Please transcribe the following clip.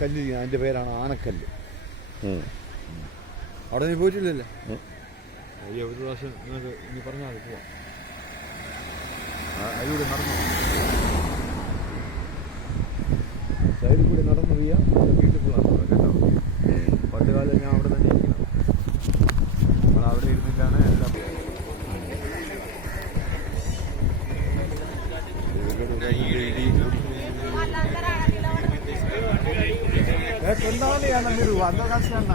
കല്ല്, അതിൻ്റെ പേരാണ് ആനക്കല്ല്. അവിടെ നീ പോയിട്ടില്ലല്ലേ? അയ്യോ, ഒരു പ്രാവശ്യം നിങ്ങൾക്ക് ഇനി പറഞ്ഞാൽ മതി, പോവാം. അതിലൂടെ നടന്നു, സൈഡിൽ കൂടി നടന്നറിയാം. ബ്യൂട്ടിഫുള്ളാണ് കേട്ടോ. പണ്ട് കാലം ഞാൻ അവിടെ തന്നെ ഇരിക്കണം. നമ്മളവിടെ ഇരുന്നിട്ടാണ് എല്ലാം. కొందామని అన్న మీరు 100 కలిసి అన్న